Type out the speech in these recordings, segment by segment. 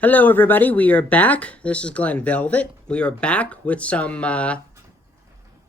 Hello everybody, we are back. This is Glenn Velvet. We are back with some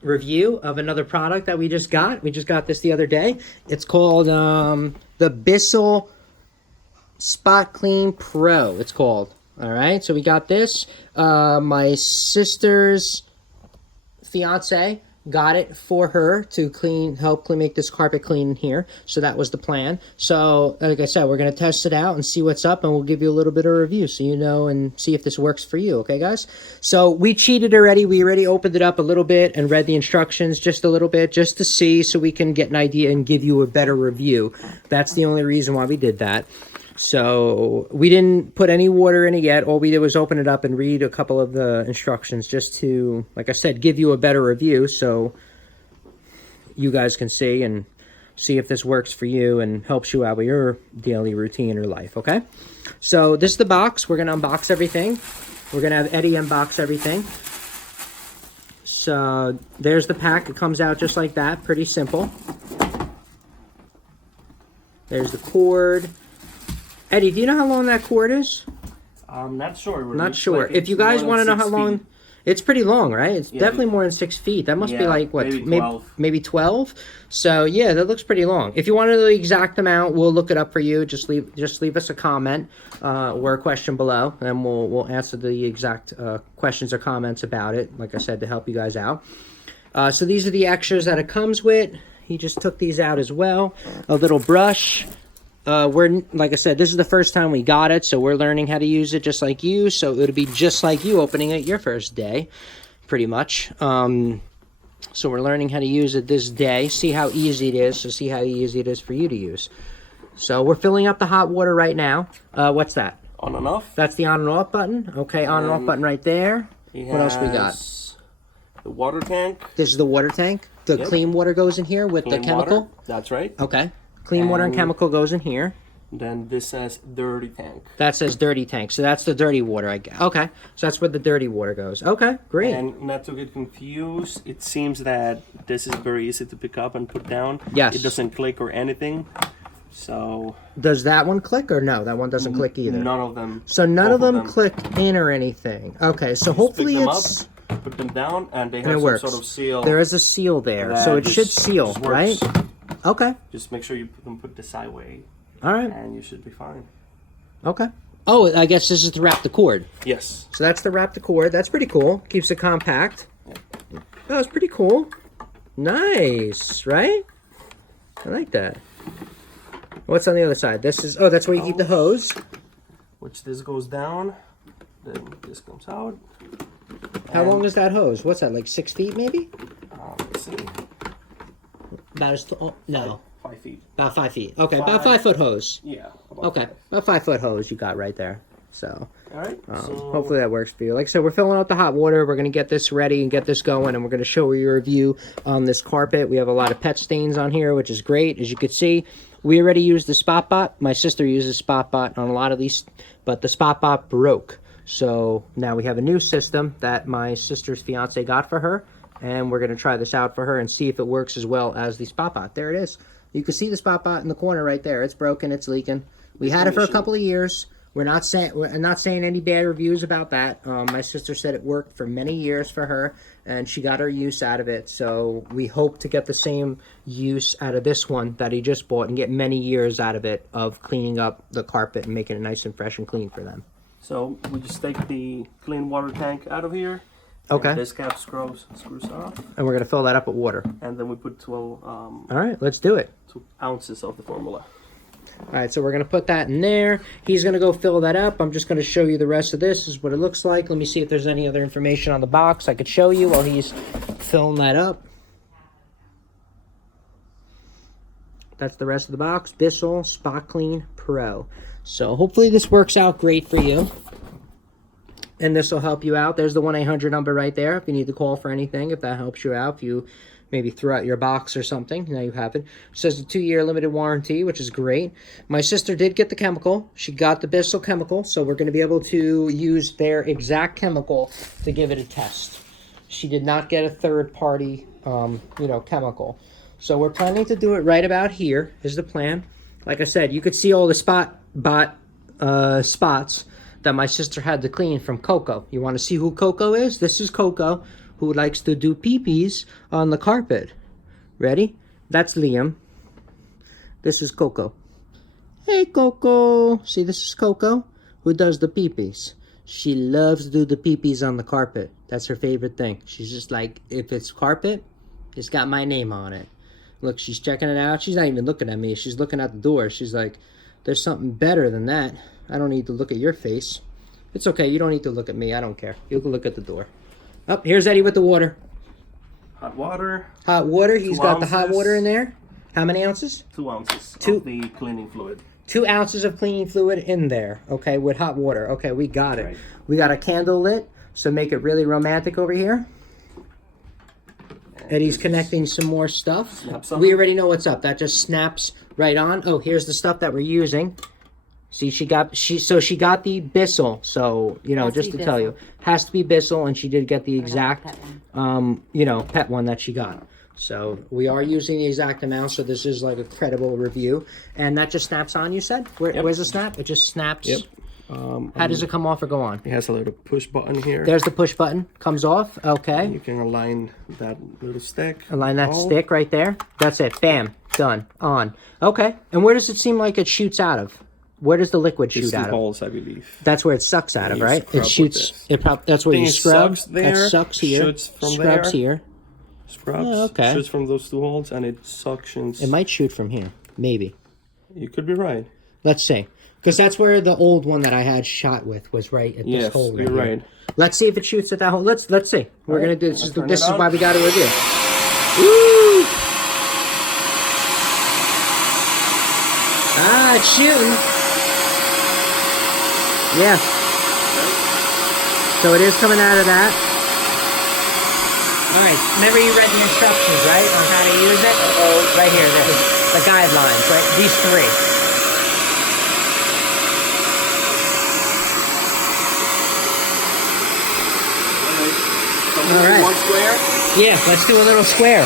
review of another product that we just got. We just got this the other day. It's called the Bissell SpotClean Pro, it's called. Alright, so we got this. My sister's fiance got it for her to help make this carpet clean in here. So that was the plan. So like I said, we're going to test it out and see what's up, and we'll give you a little bit of review so you know and see if this works for you. Okay, guys? So we cheated already. We already opened it up a little bit and read the instructions just a little bit just to see, so we can get an idea and give you a better review. That's the only reason why we did that. So we didn't put any water in it yet. All we did was open it up and read a couple of the instructions just to, like I said, give you a better review so you guys can see and see if this works for you and helps you out with your daily routine or life, okay? So this is the box. We're going to unbox everything. We're going to have Eddie unbox everything. So there's the pack. It comes out just like that. Pretty simple. There's the cord. Eddie, do you know how long that cord is? I'm not sure. Not sure. If you guys want to know how long, it's pretty long, right? It's definitely more than 6 feet. That must be like, what, maybe 12? So, yeah, that looks pretty long. If you want to know the exact amount, we'll look it up for you. Just leave us a comment or a question below, and we'll answer the exact questions or comments about it, like I said, to help you guys out. So these are the extras that it comes with. He just took these out as well. A little brush. Like I said, this is the first time we got it, so we're learning how to use it just like you. So it'll be just like you opening it your first day, pretty much. So we're learning how to use it this day. See how easy it is. So see how easy it is for you to use. So we're filling up the hot water right now. What's that? On and off. That's the on and off button. Okay, on and off button right there. What else we got? The water tank. This is the water tank. The clean water goes in here with the chemical. Water. That's right. Okay. Clean water and chemical goes in here. Then this says dirty tank. That says dirty tank. So that's the dirty water, I guess. Okay. So that's where the dirty water goes. Okay, great. And not to get confused, it seems that this is very easy to pick up and put down. Yes. It doesn't click or anything. So does that one click or no? That one doesn't click either. None of them. So none of them click in or anything. Okay, so hopefully it's up, put them down, and they have some sort of seal. There is a seal there, so it should seal, right? Okay. Just make sure you put the side way. All right. And you should be fine. Okay. Oh, I guess this is to wrap the cord. Yes. So that's to wrap the cord. That's pretty cool. Keeps it compact. Yeah. Oh, it's pretty cool. Nice, right? I like that. What's on the other side? This is, that's where you keep the hose. Which this goes down, then this comes out. How long is that hose? What's that, like 6 feet maybe? Let's see. About as no. 5 feet. About 5 feet. Okay, about 5 foot hose. Yeah. Okay, about 5 foot hose you got right there. So, all right. So hopefully that works for you. Like I said, we're filling out the hot water. We're going to get this ready and get this going, and we're going to show you a review on this carpet. We have a lot of pet stains on here, which is great. As you can see, we already used the SpotBot. My sister uses SpotBot on a lot of these, but the SpotBot broke. So now we have a new system that my sister's fiance got for her, and we're going to try this out for her and see if it works as well as the SpotBot. There it is. You can see the SpotBot in the corner right there. It's broken. It's leaking. We had it for a couple of years. We're not saying any bad reviews about that. My sister said it worked for many years for her, and she got her use out of it. So we hope to get the same use out of this one that he just bought and get many years out of it of cleaning up the carpet and making it nice and fresh and clean for them. So we just take the clean water tank out of here. Okay. This cap screws off. And we're going to fill that up with water. And then we put 12 all right, let's do it. 2 ounces of the formula. All right, so we're going to put that in there. He's going to go fill that up. I'm just going to show you the rest of this. This is what it looks like. Let me see if there's any other information on the box I could show you while he's filling that up. That's the rest of the box. Bissell SpotClean Pro. So hopefully this works out great for you. And this will help you out. There's the 1-800 number right there if you need to call for anything, if that helps you out. If you maybe threw out your box or something, now you have it. It says a 2-year limited warranty, which is great. My sister did get the chemical. She got the Bissell chemical, so we're going to be able to use their exact chemical to give it a test. She did not get a third-party, chemical. So we're planning to do it right about here is the plan. Like I said, you could see all the spots that my sister had to clean from Coco. You want to see who Coco is? This is Coco, who likes to do pee-pees on the carpet. Ready? That's Liam. This is Coco. Hey, Coco. See, this is Coco, who does the pee-pees. She loves to do the pee-pees on the carpet. That's her favorite thing. She's just like, if it's carpet, it's got my name on it. Look, she's checking it out. She's not even looking at me. She's looking at the door. She's like, there's something better than that. I don't need to look at your face. It's okay. You don't need to look at me. I don't care. You can look at the door. Oh, here's Eddie with the water. Hot water. Hot water. He's got ounces. the hot water in there. How many ounces? 2 ounces of the cleaning fluid. 2 ounces of cleaning fluid in there. Okay, with hot water. Okay, we got it. Right. We got a candle lit, so make it really romantic over here. Eddie's connecting some more stuff. We already know what's up. That just snaps right on. Oh, here's the stuff that we're using. See, she got the Bissell. So, you know, just to tell you, has to be Bissell, and she did get the exact pet one that she got. So we are using the exact amount, so this is like a credible review. And that just snaps on, you said? Where's the snap? It just snaps. Yep. How does it come off or go on? It has a little push button here. There's the push button. Comes off. Okay. You can align that little stick. Align that stick right there. That's it. Bam. Done. On. Okay. And where does it seem like it shoots out of? Where does the liquid shoot out of? Holes, I believe. That's where it sucks out of, right? It shoots. That's where you scrub. There, it sucks here. Shoots from Scrubs there. here. Scrubs. Yeah, okay. Shoots from those 2 holes, and it suctions. It might shoot from here. Maybe. You could be right. Let's see. Because that's where the old one that I had shot with was right at this hole. Yes, you're right. Let's see if it shoots at that hole. Let's see. We're gonna do this. This is why we got to review. Woo! Ah, it's shooting. Yeah. So it is coming out of that. All right. Remember you read the instructions, right, on how to use it? Right here. The guidelines, right? These 3. All right. One square? Yeah, let's do a little square.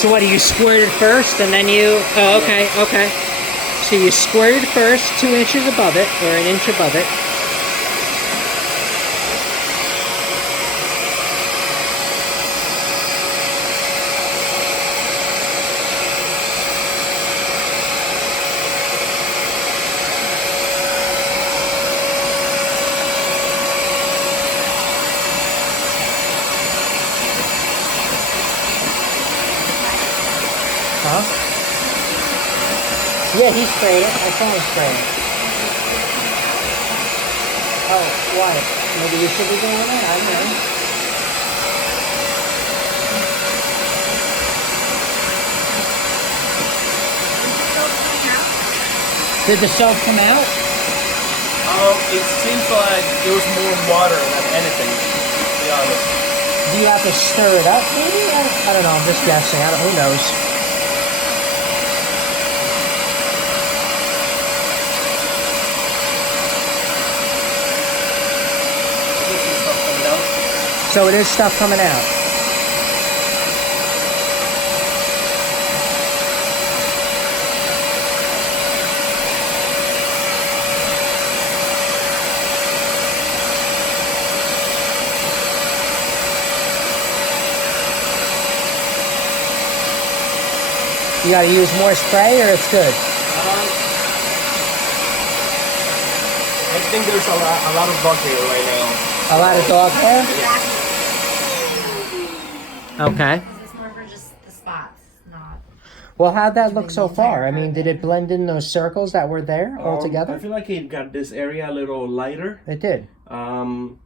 So what, do you squirt it first and then you... Oh, okay, okay. So you squirt it first, 2 inches above it, or 1 inch above it. Huh? Yeah, he sprayed it. I saw him spray it. Oh, why? Maybe you should be doing that. I don't know. Did the soap come out? It seems like there was more water than anything, to be honest. Do you have to stir it up, maybe? I don't know. I'm just guessing. Who knows? So it is stuff coming out. You gotta use more spray or it's good? I think there's a lot of bug here right now. A lot of dog hair? Okay. This is more for just the spots, not... Well, how'd that look so far? I mean, did it blend in those circles that were there all I together? feel like it got this area a little lighter. It did. But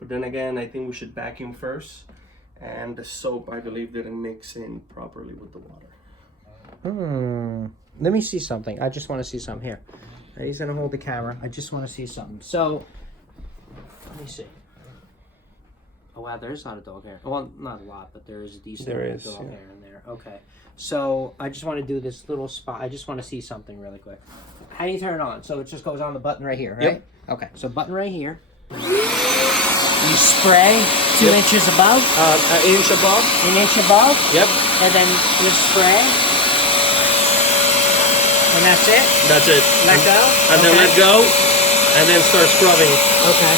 then again, I think we should vacuum first. And the soap, I believe, didn't mix in properly with the water. Let me see something. I just want to see something here. He's gonna hold the camera. I just want to see something. So, let me see. Oh wow, there is a lot of dog hair. Well, not a lot, but there is a decent amount of dog hair in there. Okay. So I just want to do this little spot. I just want to see something really quick. How do you turn it on? So it just goes on the button right here, right? Yep. Okay. So button right here. You spray 2 inches above. 1 inch above. 1 inch above. Yep. And then you spray. And that's it? That's it. Let go? And then let go. and then start scrubbing. Okay.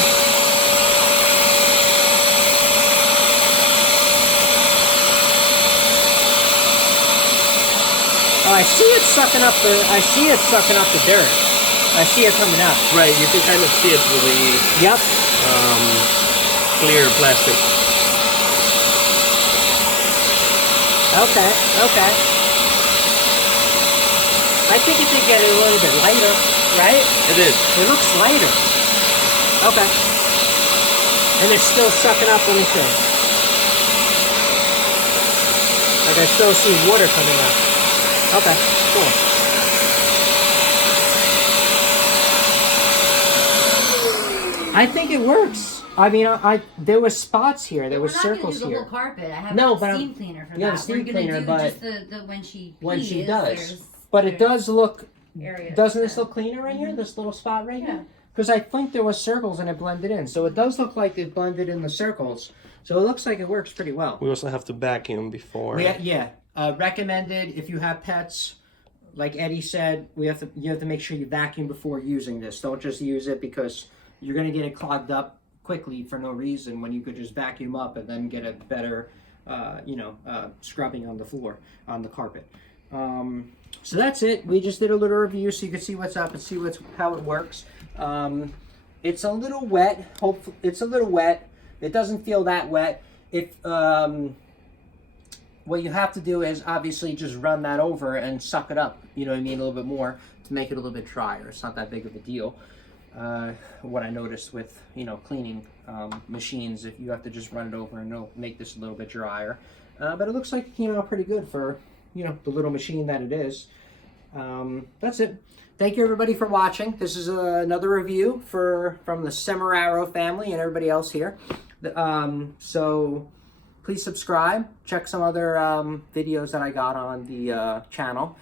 Oh, I see it sucking up the. I see it sucking up the dirt. I see it coming up. Right, you can kind of see it with the Yep. clear plastic. Okay. Okay. I think it did get a little bit lighter, right? It is. It looks lighter. Okay. And it's still sucking up. Let me see. Like I still see water coming up. Okay, cool. I think it works. I mean, there was spots here. There were circles We're not gonna do the here. whole carpet. I have No, a but steam cleaner for yeah, that. the steam We're gonna cleaner, do but just the when she when she pees, does. But it there's does look. areas Doesn't this that- look cleaner right here? This little spot right Yeah. here? Because I think there was circles and it blended in. So it does look like it blended in the circles. So it looks like it works pretty well. We also have to vacuum before. Yeah. Recommended if you have pets. Like Eddie said, you have to make sure you vacuum before using this. Don't just use it because you're gonna get it clogged up quickly for no reason when you could just vacuum up and then get a better, scrubbing on the floor, on the carpet. So that's it. We just did a little review so you can see what's up and see how it works. It's a little wet. Hopefully, it's a little wet. It doesn't feel that wet. If what you have to do is obviously just run that over and suck it up, you know what I mean, a little bit more to make it a little bit drier. It's not that big of a deal. What I noticed with, cleaning machines, if you have to just run it over and it'll make this a little bit drier. But it looks like it came out pretty good for, the little machine that it is. That's it. Thank you everybody for watching. This is another review from the Semeraro family and everybody else here. So please subscribe. Check some other videos that I got on the channel.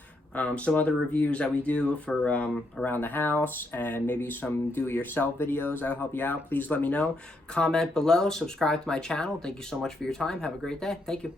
Some other reviews that we do for around the house and maybe some do-it-yourself videos that'll help you out. Please let me know. Comment below. Subscribe to my channel. Thank you so much for your time. Have a great day. Thank you.